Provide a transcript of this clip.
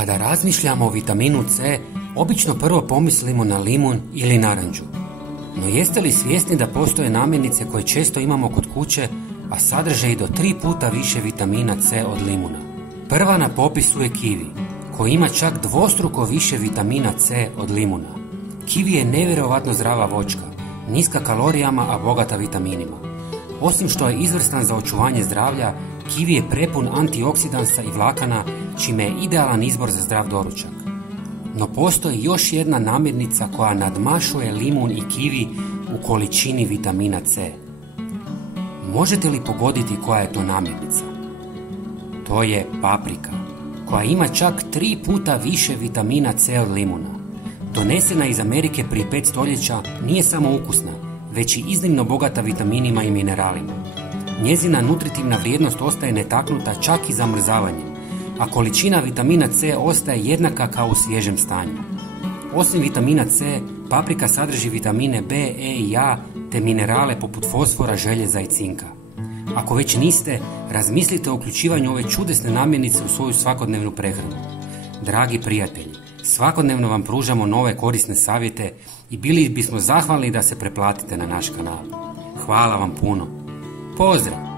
Kada razmišljamo o vitaminu C, obično prvo pomislimo na limun ili naranđu. No jeste li svjesni da postoje namirnice koje često imamo kod kuće, a sadrže i do 3 puta više vitamina C od limuna? Prva na popisu je kivi, koji ima čak dvostruko više vitamina C od limuna. Kivi je nevjerojatno zdrava voćka, niska kalorijama, a bogata vitaminima. Osim što je izvrstan za očuvanje zdravlja, kivi je prepun antioksidansa i vlakana, čime je idealan izbor za zdrav doručak. No postoji još jedna namirnica koja nadmašuje limun i kivi u količini vitamina C. Možete li pogoditi koja je to namirnica? To je paprika, koja ima čak 3 puta više vitamina C od limuna. Donesena iz Amerike prije 5 stoljeća, nije samo ukusna, već i iznimno bogata vitaminima i mineralima. Njezina nutritivna vrijednost ostaje netaknuta čak i zamrzavanjem, a količina vitamina C ostaje jednaka kao u svježem stanju. Osim vitamina C, paprika sadrži vitamine B, E i A te minerale poput fosfora, željeza i cinka. Ako već niste, razmislite o uključivanju ove čudesne namirnice u svoju svakodnevnu prehranu. Dragi prijatelji, svakodnevno vam pružamo nove korisne savjete i bili bismo zahvalni da se pretplatite na naš kanal. Hvala vam puno. Pozdrav!